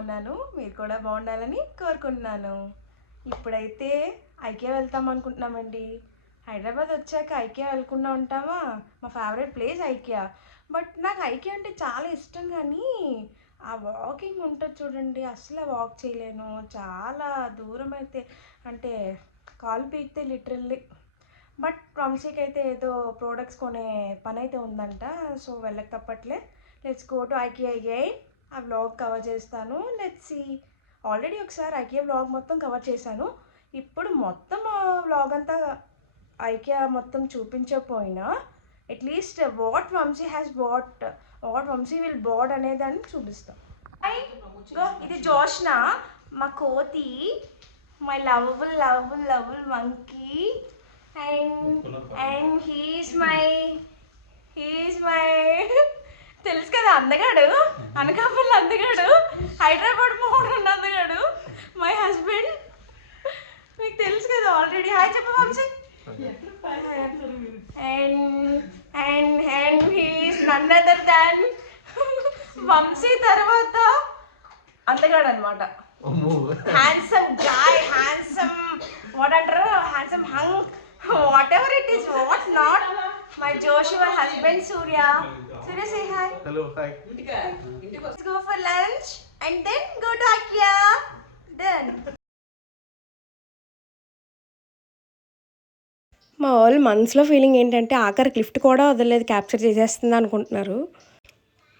బాగున్నాను, మీరు కూడా బాగుండాలని కోరుకుంటున్నాను. ఇప్పుడైతే ఐకియా వెళ్తాం అనుకుంటున్నామండి. హైదరాబాద్ వచ్చాక ఐకియా వెళ్ళకుండా ఉంటామా? మా ఫేవరెట్ ప్లేస్ ఐకియా. బట్ నాకు ఐకియా అంటే చాలా ఇష్టం, కానీ ఆ వాకింగ్ ఉంటుంది చూడండి, అసలు వాక్ చేయలేను. చాలా దూరం అయితే అంటే కాలు పీకితే లిటరల్లీ. బట్ వంశీకి అయితే ఏదో ప్రోడక్ట్స్ కొనే పని అయితే ఉందంట, సో వెళ్ళక తప్పట్లే. Let's go to IKEA again. ఆ వ్లాగ్ కవర్ చేస్తాను. Let's see. ఆల్రెడీ ఒకసారి ఐకియా వ్లాగ్ మొత్తం కవర్ చేశాను. ఇప్పుడు మొత్తం వ్లాగ్ అంతా ఐకియా మొత్తం చూపించకపోయినా at least what Vamshi has bought, what Vamshi will bought అనేదాన్ని చూపిస్తాం. ఇది జోష్న, మా కోతి, my lovable lovable lovable monkey. And he's my తెలుసు కదా అందగాడు, అనకాపల్లి అందగాడు, హైదరాబాద్ మోహన్ ఉన్న అందగాడు, మై హస్బెండ్. మీకు తెలుసు కదా ఆల్రెడీ. హాయ్ చెప్పు Vamshi. And he's none other than Vamshi తర్వాత అందగాడు అనమాట. హ్యాండ్సమ్ గాయ్, హ్యాండ్సమ్ వాట్ అంటారు, handsome hunk, what ever it is, what not. My Joshua husband Surya. Surya, say hi. Hello, hi. Let's go for lunch and then go to IKEA. Done. మా వాళ్ళు మనసులో feeling ఏంటంటే ఆఖరికి lift కూడా వదలలేదు, capture చేసేస్తుంది అనుకుంటున్నారు.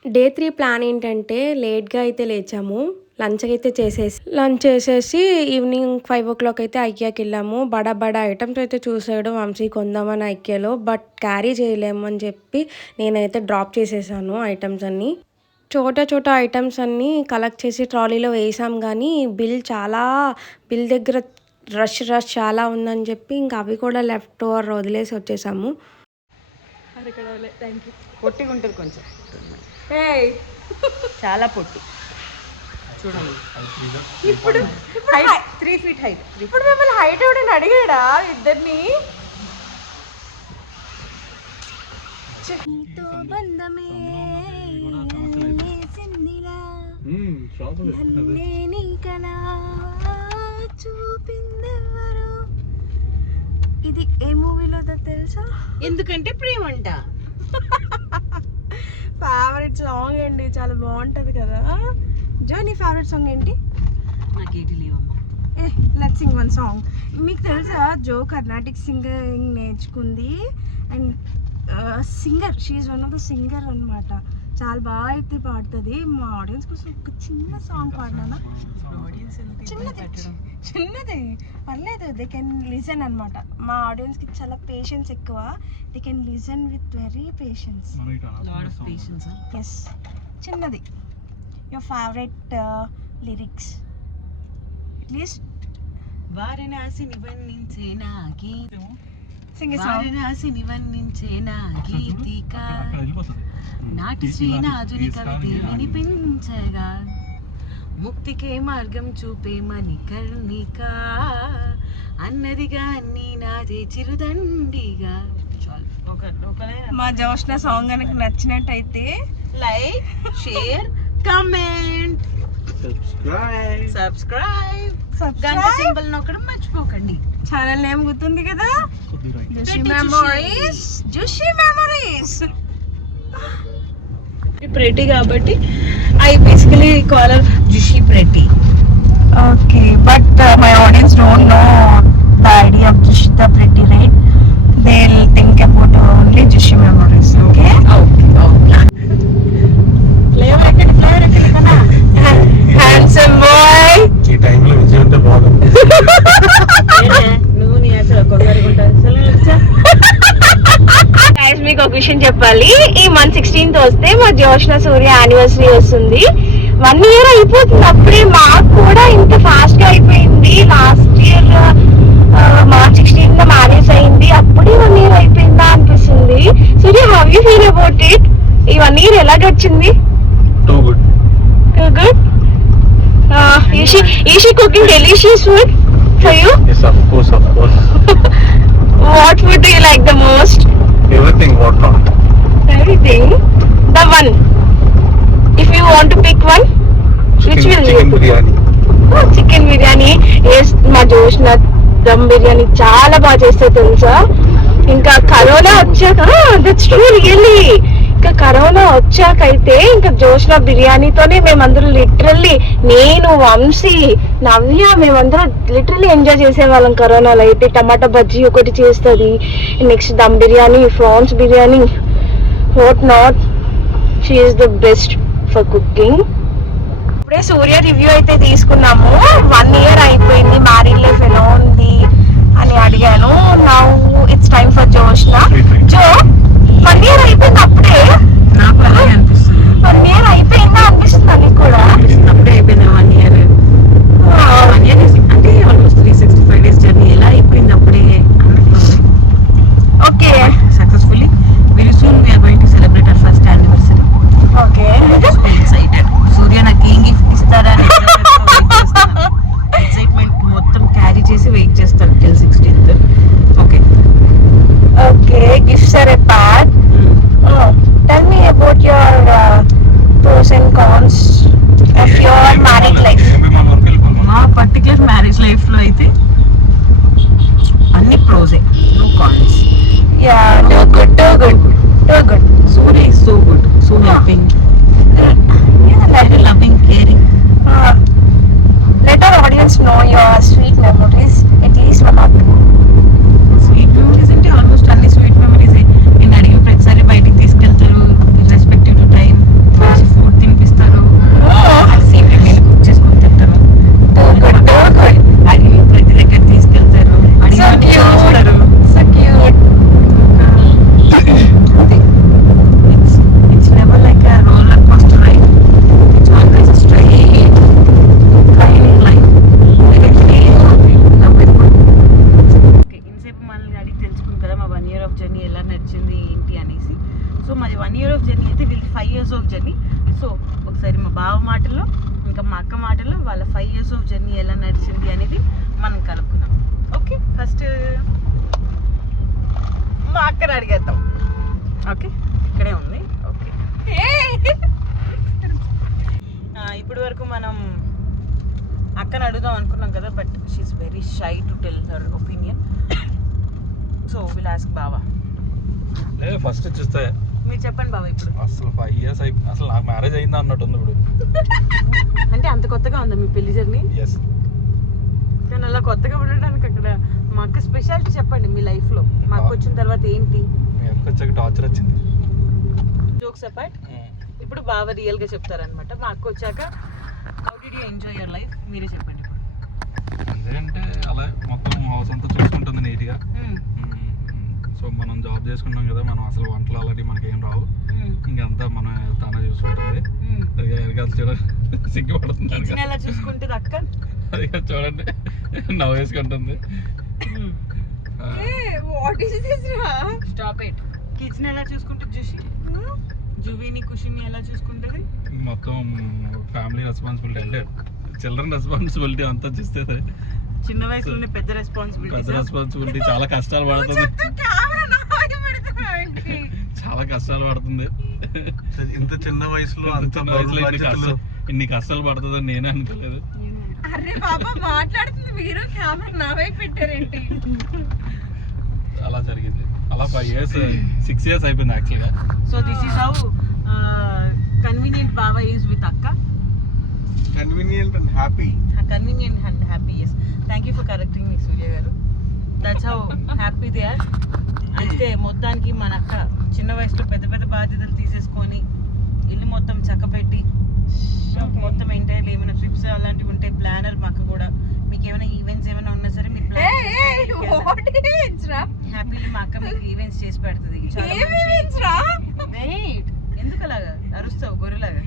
డే 3 ప్లాన్ ఏంటంటే లేట్గా అయితే లేచాము, లంచ్ చేసేసి ఈవినింగ్ 5 o'clock అయితే ఐకియాకి వెళ్ళాము. బడా ఐటమ్స్ అయితే చూసాడు వంశీ కొందామని ఐకియాలో, బట్ క్యారీ చేయలేము అని చెప్పి నేనైతే డ్రాప్ చేసేసాను ఐటమ్స్ అన్నీ. చోట ఐటమ్స్ అన్నీ కలెక్ట్ చేసి ట్రాలీలో వేసాం, కానీ బిల్ దగ్గర రష్ చాలా ఉందని చెప్పి ఇంకా అవి కూడా లెఫ్ట్ ఓవర్ వదిలేసి వచ్చేసాము. పొట్టిగా ఉంటుంది కొంచెం, చాలా పొట్టి చూడండి. ఇప్పుడు 3 feet హైట్. ఇప్పుడు మిమ్మల్ని హైట్ ఎవడని అడిగాడా ఇద్దరిని? ఇది ఏ మూవీలో తెలుసా? ఎందుకంటే ప్రేమంట. ఫేవరెట్ సాంగ్ అండి, చాలా బాగుంటది కదా. జో, నీ ఫేవరెట్ సాంగ్ ఏంటి? నాకేంటి లేవమ్మా. Let's sing one song. మీకు తెలుసా జో కర్ణాటిక్ సింగింగ్ నేర్చుకుంది and singer, she's one of the singer అనమాట. చాలా బాగా అయితే పాడుతుంది. మా ఆడియన్స్ కోసం ఒక చిన్న సాంగ్ పాడినా, చిన్నది పర్లేదు, దే కెన్ లిజన్ అనమాట. మా ఆడియన్స్కి చాలా పేషెన్స్ ఎక్కువ, they can listen with very patience. Yes, చిన్నది. Your favourite lyrics at least. Varanasi నివర్ణించే నా గీతం, సింగ్ వారణాసి నివర్ణించే నా గీతిక, నాటి శ్రీనాథుని కవిత వినిపించగా, ముక్తికే మార్గం చూపే మణికర్ణిక, అన్నదిగా అన్ని నాదే చిరుదండిగా. మా జోష్న సాంగ్ కనుక నచ్చినట్టయితే లైక్, షేర్, కమెంట్, సబ్స్క్రైబ్, గంట సింబల్ నొక్కడం మర్చిపోకండి. ఛానల్ నేమ్ గుర్తుంది కదా, జుషి మెమరీస్. ప్రెటీ కాబట్టి I basically call her Jushi pretty. Okay, but my audience don't know the idea of Jushitha pretty, right? They will think about only Jushi memories. Okay, flavour ఎక్కడ కదా. Handsome boy. ఈ టైంలో విజయ్ ఉంటే బాగుంది. నువ్వు నీ అసలు ఒక్కొక్కరికి గైస్, మీకు ఒక విషయం చెప్పాలి. ఈ మంత్ 16th వస్తే మా జోష్న సూర్య యానివర్సరీ వస్తుంది. 1 year అయిపోతుంది. అప్పుడే మాకు కూడా ఇంత ఫాస్ట్ గా అయిపోయింది. Last year March 16th marriage అయింది, అప్పుడే 1 year అయిపోయిందా అనిపిస్తుంది. Surya, how you feel about it? ఈ 1 year ఎలా గడిచింది? Too good. Good. Is she cooking delicious food for you? Yes, of course. What food do you like the most? Everything, what not? Everything. The one. If you want to pick one, which chicken biryani. Chicken biryani మా జోష్న దమ్ బిర్యానీ చాలా బాగా చేస్తే తెలుసా. ఇంకా corona వచ్చాక that's true really. ఇంకా corona వచ్చాకైతే ఇంకా జోష్న బిర్యానీతోనే మేమందరం లిటరల్లీ, నేను వంశీ నవ్య మేమందరం లిటరల్లీ ఎంజాయ్ చేసేవాళ్ళం కరోనాలో అయితే. టమాటా బజ్జీ ఒకటి చేస్తుంది, next dum biryani, prawns biryani, what not. She is the best for cooking. ఇప్పుడే సూర్య రివ్యూ అయితే తీసుకున్నాము. 1 year అయిపోయింది, మ్యారీడ్ లైఫ్ ఎలా ఉంది అని అడిగాను. Now it's time for Joshna. Jo 1 year అయిపోయింది అప్పుడే. నాకు అలాగే అనిపిస్తుంది. 1 year అయిపోయిందా అనిపిస్తుంది అది కూడా. అప్పుడే అయిపోయింది 1 year. 1 year అంటే ఆల్మోస్ట్ 365 days జర్నీ ఎలా అయిపోయింది అప్పుడే అన్నట్లు. Okay successfully very soon we are going to celebrate our first anniversary. Okay excited. Surya నాకు ఏం గిఫ్ట్ ఇస్తారా అని ఎక్సైట్మెంట్ మొత్తం క్యారీ చేసి వెయిట్ చేస్తాను till 16th. Okay okay gifts are a part. Tell me about your pros and cons of your married life. మా particular marriage life లో అయితే అన్ని ప్రోసే, no cons. Yeah, too good, too good, too good. Surya is so good, so helping, Yeah, very loving, caring. Let our audience know your sweet memories, at least one or two. Sweet memories అంటే almost అన్ని sweet memories. నేను అడిగిన ప్రతిసారి బయటికి తీసుకెళ్తారు, respective to time, మంచి food తినిపిస్తారు, same మీరు cook చేసుకొని తింటారు. అడిగిన ప్రతి దగ్గర తీసుకెళ్తారు, అడిగిన చూస్తారు. So cute. It's never like a roller coaster ride. It's always a straight, kind line. Like a love with good. Okay, ఇన్సేపు మనల్ని అడిగి తెలుసుకుంది కదా మా 1 year ఆఫ్ జర్నీ ఎలా నడిచింది ఏంటి అనేసి. సో మాది 1 year ఆఫ్ జర్నీ అయితే వీళ్ళది 5 years ఆఫ్ జర్నీ. సో ఒకసారి మా బావ మాటల్లో ఇంకా మా అక్క మాటల్లో వాళ్ళ 5 years ఆఫ్ జర్నీ ఎలా నడిచింది అనేది మనం కలుపుకుందాం. ఓకే, ఫస్ట్ మా అక్కని అడిగేద్దాం. ఓకే, ఇక్కడే ఉంది. ఓకే, ఇప్పటి వరకు మనం అక్కని అడుగుదాం అనుకున్నాం కదా, but she's very shy to tell her opinion. So will ask బావా. ఫస్ట్ చూస్తే మీరు చెప్పండి బావా. ఇప్పుడు అసలు 5 years అసలు నాకు మ్యారేజ్ అయిందా అన్నట్టు ఉంది ఇప్పుడు. అంటే అంత కొత్తగా ఉందా మీ పెళ్లి జర్నీ? ఎస్. కానీ అలా కొత్తగా ఉండడానికి అక్కడ మా అక్క స్పెషాలిటీ చెప్పండి మీ లైఫ్లో. మా అక్క వచ్చిన తర్వాత ఏంటి? మీ అక్క వచ్చాక టార్చర్ వచ్చింది. జోక్స్ అపార్ట్, ఇప్పుడు బాగా రియల్గా చెప్తారనమాట. మా అక్క వచ్చాక how did you enjoy your life మీరే చెప్పండి ఇప్పుడు. ఎందుకంటే అలా మొత్తం హౌస్ అంతా చూసుకుంటుంది నీట్గా. సో మనం జాబ్ చేసుకుంటాం కదా, మనం అసలు వంటలు అలాంటివి మనకి ఏం రావు. ఇంకంతా మనం తన చూసుకుంటుంది. అది చూడండి సిగ్గుపడుతుంది. కిచెన్ ఎలా చూసుకుంటుంది అక్క? అది చూడండి నవ్వు వేసుకుంటుంది. Stop it. కిచెన్ ఎలా చూసుకుంటుంది జుషి? జువిని ఖుషిని ఎలా చూసుకుంటుంది? మొత్తం ఫ్యామిలీ రెస్పాన్సిబిలిటీ అంటే చిల్డ్రన్ రెస్పాన్సిబిలిటీ అంతా చూస్తుంది. చిన్న వయసులోనే పెద్ద రెస్పాన్సిబిలిటీ. చాలా కష్టాలు పడుతుంది. చాలా కష్టాలు పడుతుంది. ఇంత చిన్న వయసులో ఇన్ని కష్టాలు పడుతుందని నేనే అనుకోలేదు. అరే బాబా మాట్లాడుతుంది మీరు, కెమెరా నా వైపు పెట్టారేంటి? అలా జరిగింది. అలా 6 years అయిపోయింది యాక్చువల్గా. So this is how convenient బావా ఈజ్ విత్ అక్క. Convenient and happy. Convenient and happy. Yes, thank you for correcting me Surya garu. That's how happy they are. అయితే మొత్తానికి మన అక్క చిన్న వయసులో పెద్ద పెద్ద బాధ్యతలు తీసేసుకొని ఇల్లు మొత్తం చక్కపెట్టి మొత్తం ఎంటైర్ ఏమైనా ట్రిప్స్ అలాంటివి ఉంటే ప్లానర్ మా అక్క కూడా. మీకు ఏమైనా ఈవెంట్స్ ఏమైనా ఉన్నా సరే మీకు హ్యాపీలీ మా అక్క మీకు ఈవెంట్స్ చేసి పెడుతుంది. ఎందుకు అలాగా అరుస్తావు గొర్రెలాగా?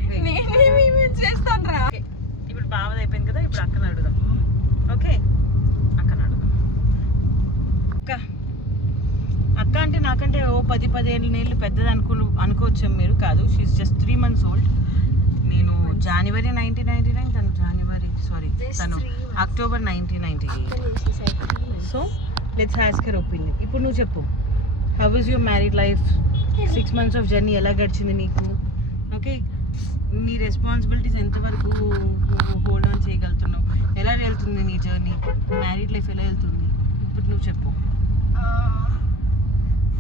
ఇప్పుడు బావది అయిపోయింది కదా, ఇప్పుడు అక్కని అడుగుదాం. ఓకే, అక్కని అడుగుదాం. అక్క అంటే నాకంటే ఓ 10-15 ఏళ్ళు పెద్దది అనుకోవచ్చు మీరు. కాదు, షీఈస్ జస్ట్ 3 months ఓల్డ్. నేను January 1999, తను October 1998. So let's ask her opinion. ఇప్పుడు నువ్వు చెప్పు, how is your married life? 6 months of journey ఎలా గడిచింది నీకు? ఓకే, నీ రెస్పాన్సిబిలిటీస్ ఎంతవరకు హోల్డ్ ఆన్ చేయగలుగుతున్నావు? ఎలా వెళ్తుంది నీ జర్నీ? మ్యారీడ్ లైఫ్ ఎలా వెళ్తుంది ఇప్పుడు నువ్వు చెప్పు.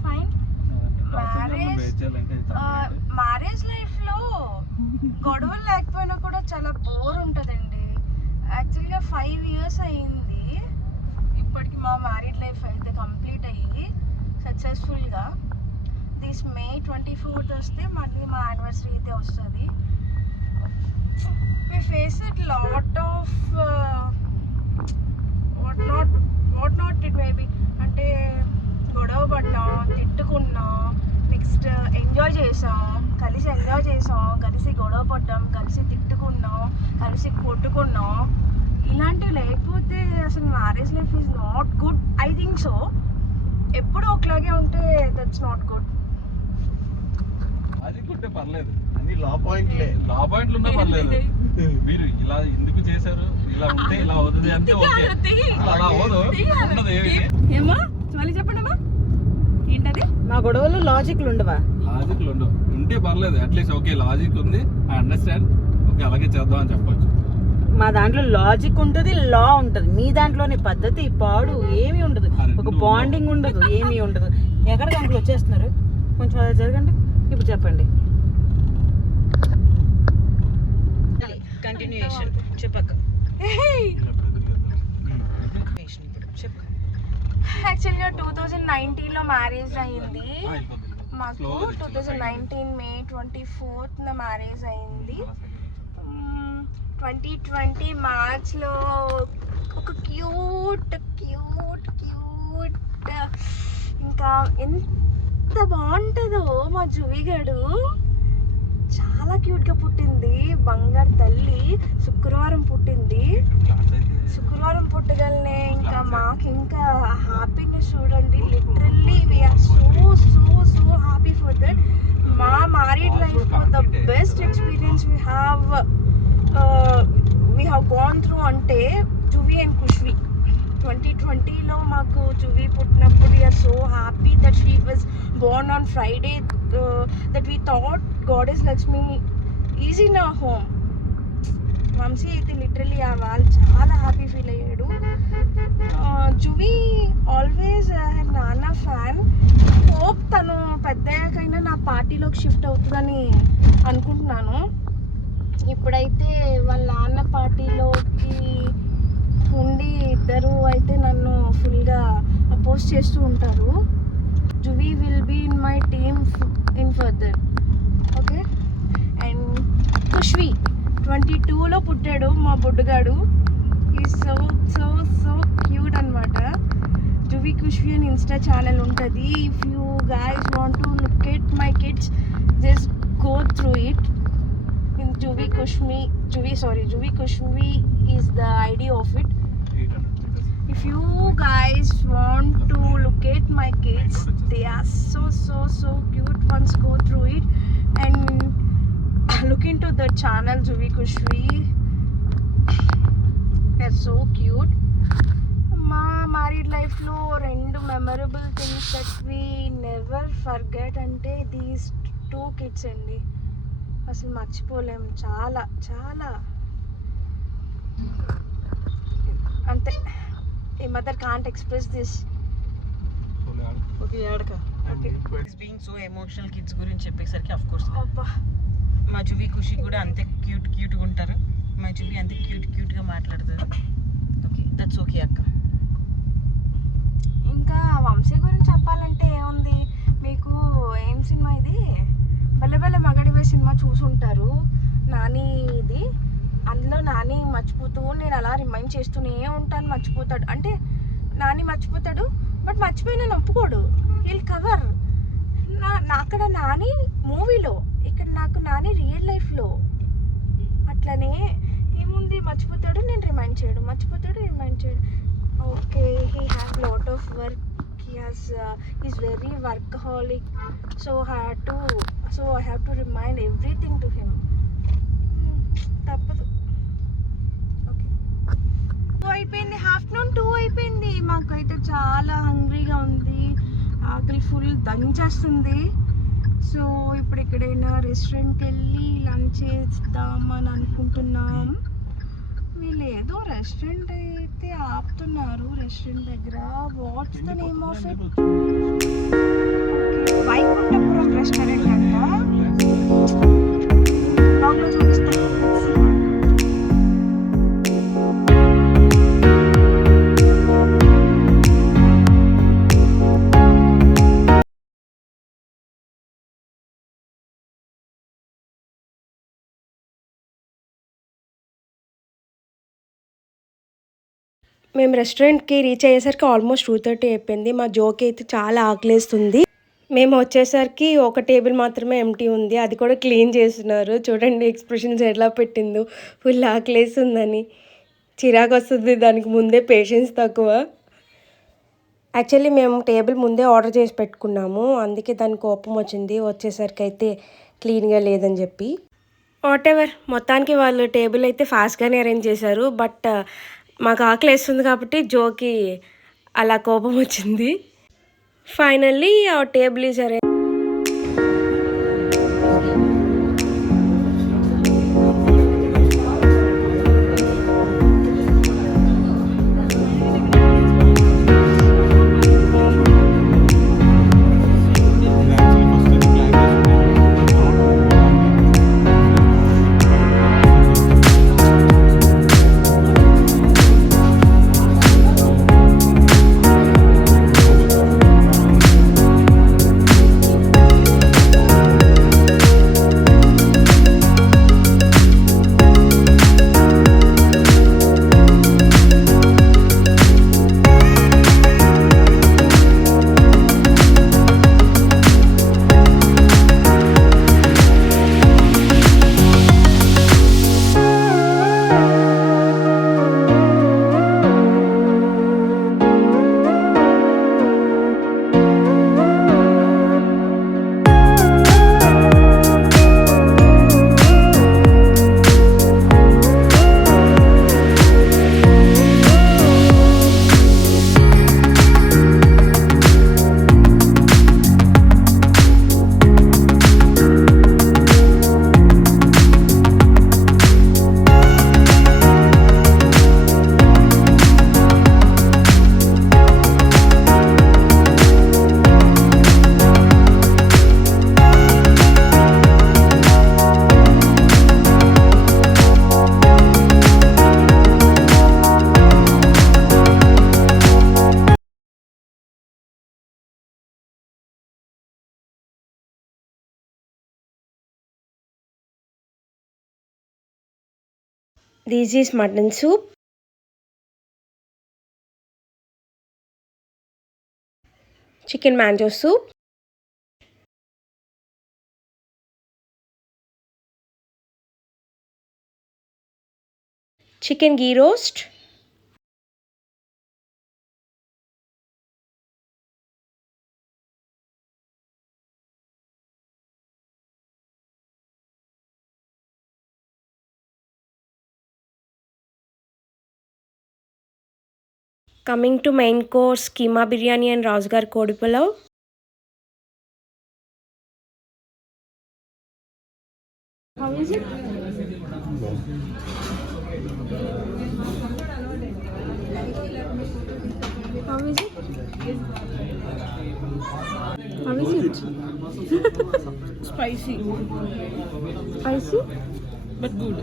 ఫైన్. చేయాలంటే మ్యారేజ్ లైఫ్లో గొడవలు లేకపోయినా కూడా చాలా బోర్ ఉంటుందండి. యాక్చువల్గా 5 years అయ్యింది ఇప్పటికి మా మ్యారీడ్ లైఫ్ అయితే కంప్లీట్ అయ్యి సక్సెస్ఫుల్గా. దిస్ May 24th వస్తే మళ్ళీ మా యానివర్సరీ అయితే వస్తుంది. We face it lot of what not it maybe, అంటే గొడవ పడ్డాం, తిట్టుకున్నాం, నెక్స్ట్ ఎంజాయ్ చేసాం, కలిసి గొడవ పడ్డాం, కలిసి తిట్టుకున్నాం, కలిసి కొట్టుకున్నాం. ఇలాంటివి లేకపోతే అసలు marriage life is not good. I think so. ఎప్పుడు ఒకలాగే ఉంటే దట్స్ నాట్ గుడ్. అది ఉంటే పర్లేదు, అన్ని లా పాయింట్లే. లా పాయింట్లు ఉన్నా పర్లేదు. మీరు ఇలా ఎందుకు చేశారు, ఇలా ఉంటే ఇలా అవుతుంది అంటే ఓకే. అలా అవ్వదు, ఉండదు ఏమి. ఏమో మళ్ళీ చెప్పండి అమ్మా, ఏంటది? మా గొడవలు లాజిక్లు ఉండవా? లాజిక్లు ఉండవు, ఉంటే పర్లేదు. అట్లీస్ట్ ఓకే లాజిక్ ఉంది, ఐ అండర్స్టాండ్, ఓకే అలాగే చేద్దాం అని చెప్పొచ్చు. మా దాంట్లో లాజిక్ ఉంటుంది, లా ఉంటుంది. మీ దాంట్లోని పద్ధతి పాడు ఏమీ ఉండదు, ఒక బాండింగ్ ఉండదు, ఏమీ ఉండదు. ఎక్కడికి అంకులు వచ్చేస్తున్నారు? కొంచెం అలా జరగండి. ఇప్పుడు చెప్పండి, కంటిన్యూయేషన్ చెప్పక్క. చెప్పు. యాక్చువల్గా 2019లో మ్యారేజ్ అయింది మాకు. 2019 May 24th మ్యారేజ్ అయింది. 2020 మార్చ్లో ఒక క్యూట్ ఇంకా ఎంత బాగుంటుందో మా జువిగడు. చాలా క్యూట్గా పుట్టింది, బంగారు తల్లి. శుక్రవారం పుట్టింది. శుక్రవారం పుట్టగలనే ఇంకా మాకు ఇంకా హ్యాపీనెస్ చూడండి. Literally we're so happy for that. మా మ్యారీడ్ లైఫ్లో the best experience we have gone through అంటే జువి అండ్ ఖుష్వి. 2020లో మాకు జువి పుట్టినప్పుడు we're so happy that she was born on Friday, that we thought Goddess Lakshmi is in our home. Vamshi అయితే literally వాళ్ళు చాలా happy feel అయ్యాడు. జువి ఆల్వేస్ నాన్న ఫ్యాన్. హోప్ తను పెద్దయ్యాకైనా నా పార్టీలోకి షిఫ్ట్ అవుతుందని అనుకుంటున్నాను. ఇప్పుడైతే వాళ్ళ నాన్న పార్టీలోకి ఉండి ఇద్దరు అయితే నన్ను ఫుల్గా అపోజ్ చేస్తూ ఉంటారు. Juvi will be in my team in further. Okay. And Khushvi 22లో పుట్టాడు మా బుడ్డగాడు. ఈ సో క్యూట్ అనమాట. జువి ఖుష్వి అని ఇన్స్టా ఛానల్ ఉంటుంది. If you guys want to look at my kids, just go through it. Juvi Kushmi is the idea of it. If you guys want to look at my kids, they are so cute. Once go through it and look into the channel Juvi Kushmi. They're so cute. మా married లైఫ్లో 2 memorable things that we never forget అంటే these 2 kids అండి. అసలు మర్చిపోలేము. చాలా అంతే. A mother can't express this. Okay ఏడక. Okay being so emotional kids గురించి చెప్పేసరికి ఆఫ్ కోర్స్ అబ్బా మా జువి ఖుషి కూడా అంతే క్యూట్గా ఉంటారు. మా జువి అంతే క్యూట్గా మాట్లాడతారు. ఓకే దట్స్ ఓకే అక్క. ఇంకా వంశీ గురించి చెప్పాలంటే ఏముంది, మీకు ఏం సినిమా ఇది, బల్లెబల్ల మగడివే సినిమా చూసుంటారు. నానిది. అందులో నాని మర్చిపోతూ నేను అలా రిమైండ్ చేస్తూనే ఉంటాను. మర్చిపోతాడు అంటే నాని మర్చిపోతాడు, బట్ మర్చిపోయిన ఒప్పుకోడు. హీల్ కవర్ అక్కడ నాని మూవీలో, ఇక్కడ నాకు నాని రియల్ లైఫ్లో. అట్లనే ఏముంది, మర్చిపోతాడు, నేను రిమైండ్ చేయడం, మర్చిపోతాడు, రిమైండ్ చేయడం. Okay, he has lot of work. He's very workaholic, so I have to remind everything to him. తప్పదు. ఓకే 2 అయిపోయింది, ఆఫ్టర్నూన్ 2 అయిపోయింది. మాకైతే చాలా హంగ్రీగా ఉంది, ఆకలి ఫుల్ దంచేస్తుంది. సో ఇప్పుడు ఎక్కడైనా రెస్టారెంట్కి వెళ్ళి లంచ్ చేద్దామని అనుకుంటున్నాం. వీళ్ళు ఏదో రెస్టారెంట్ అయితే ఆపుతున్నారు రెస్టారెంట్ దగ్గర. What's the name of it? Vaikunthapuram restaurant అంట. బ్లాగ్లో చూపిస్తాను. మేము రెస్టారెంట్కి రీచ్ అయ్యేసరికి ఆల్మోస్ట్ 2:30 అయిపోయింది. మా జోకి అయితే చాలా ఆకలేస్తుంది. మేము వచ్చేసరికి ఒక టేబుల్ మాత్రమే ఎంటీ ఉంది. అది కూడా క్లీన్ చేస్తున్నారు. చూడండి ఎక్స్ప్రెషన్స్ ఎలా పెట్టిందో. ఫుల్ ఆకలేస్తుందని. చిరాకు వస్తుంది దానికి ముందే, పేషెన్స్ తక్కువ. యాక్చువల్లీ మేము టేబుల్ ముందే ఆర్డర్ చేసి పెట్టుకున్నాము. అందుకే దానికి కోపం వచ్చింది వచ్చేసరికి అయితే క్లీన్గా లేదని చెప్పి. వాట్ ఎవర్, మొత్తానికి వాళ్ళు టేబుల్ అయితే ఫాస్ట్గానే అరేంజ్ చేశారు. బట్ మాకు ఆకలి వేస్తుంది కాబట్టి జోకి అలా కోపం వచ్చింది. ఫైనల్లీ ఆ table is arrange. This is mutton soup. Chicken mango soup. Chicken ghee roast. Coming to main course, keema biryani and Razgar kodi pulav. How is it? How is it? How is it? Spicy, Spicy? but good.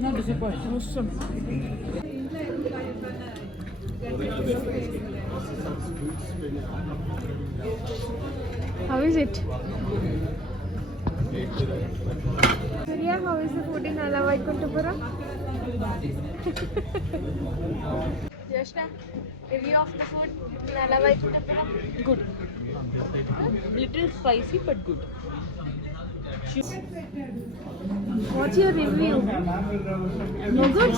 No disappointing. Awesome. How is it? Surya, how is the food in Vaikunthapuram? Joshna, review of the food in Vaikunthapuram. Good. Little spicy but good. What's your review? No good?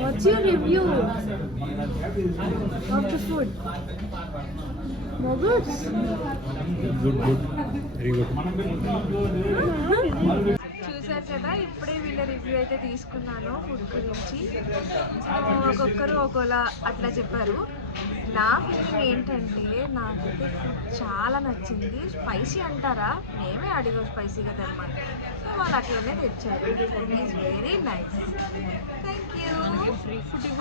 What's your review of the food? No good? చూసారు కదా, ఇప్పుడే వీళ్ళ review అయితే తీసుకున్నాను food గురించి. ఒక్కొక్కరు ఒక్కోలా అట్లా చెప్పారు. నా ఫీలింగ్ ఏంటంటే నాకైతే ఫుడ్ చాలా నచ్చింది. స్పైసీ అంటారా, మేమే అడిగాం స్పైసీగా తెమ్మని, సో వాళ్ళు అట్లనే తెచ్చారు. Food is very nice. Thank you.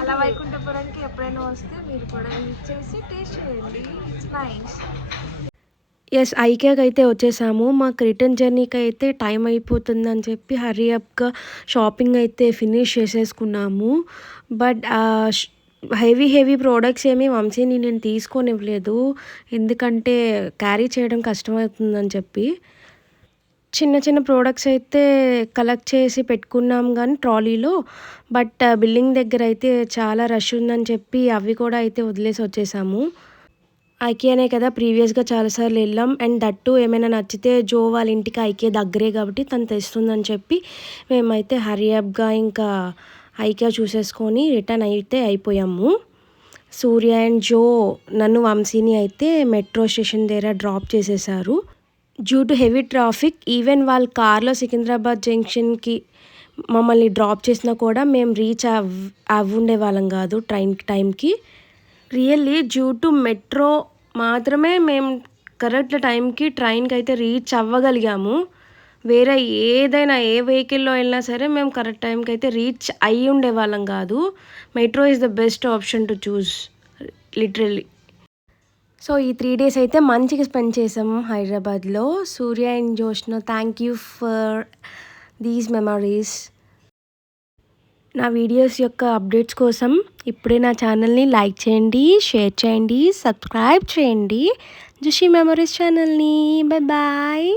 అలా వైకుంఠపురంకి ఎప్పుడైనా వస్తే మీరు కూడా చేసి టేస్ట్ చేయండి. It's nice. ఎస్, ఐకియాకి అయితే వచ్చేసాము. మాకు రిటర్న్ జర్నీకి అయితే టైం అయిపోతుందని చెప్పి హరీ అప్గా షాపింగ్ అయితే ఫినిష్ చేసేసుకున్నాము. బట్ హెవీ ప్రోడక్ట్స్ ఏమీ వంశీని నేను తీసుకోనివ్వలేదు, ఎందుకంటే క్యారీ చేయడం కష్టమవుతుందని చెప్పి. చిన్న ప్రోడక్ట్స్ అయితే కలెక్ట్ చేసి పెట్టుకున్నాం కానీ ట్రాలీలో. బట్ బిల్డింగ్ దగ్గర అయితే చాలా రష్ ఉందని చెప్పి అవి కూడా అయితే వదిలేసి వచ్చేసాము. ఐకియానే కదా, ప్రీవియస్గా చాలాసార్లు వెళ్ళాం. అండ్ దట్టు ఏమైనా నచ్చితే జో వాళ్ళ ఇంటికి ఐకియా దగ్గరే కాబట్టి తను తెస్తుందని చెప్పి మేమైతే హరీ అప్గా ఇంకా ఐకియా చూసేసుకొని రిటర్న్ అయితే అయిపోయాము. సూర్య అండ్ జో నన్ను వంశీని అయితే మెట్రో స్టేషన్ దగ్గర డ్రాప్ చేసేసారు. Due to heavy traffic, even వాళ్ళ కార్లో సికింద్రాబాద్ జంక్షన్కి మమ్మల్ని డ్రాప్ చేసినా కూడా మేము రీచ్ అవ్వుండే వాళ్ళం కాదు టైంకి. రియల్లీ డ్యూ టు మెట్రో మాత్రమే మేము కరెక్ట్ టైంకి ట్రైన్కి అయితే రీచ్ అవ్వగలిగాము. వేరే ఏదైనా ఏ వెహికల్లో వెళ్ళినా సరే మేము కరెక్ట్ టైంకి అయితే రీచ్ అయ్యి ఉండేవాళ్ళం కాదు. Metro is the best option to choose literally. So ఈ 3 days అయితే మంచిగా స్పెండ్ చేసాము హైదరాబాద్లో. Surya and Joshna, thank you for these memories. నా వీడియోస్ యొక్క అప్డేట్స్ కోసం ఇప్పుడే నా ఛానల్ని లైక్ చేయండి, షేర్ చేయండి, సబ్స్క్రైబ్ చేయండి. జుషి మెమరీస్ ఛానల్ని. Bye bye.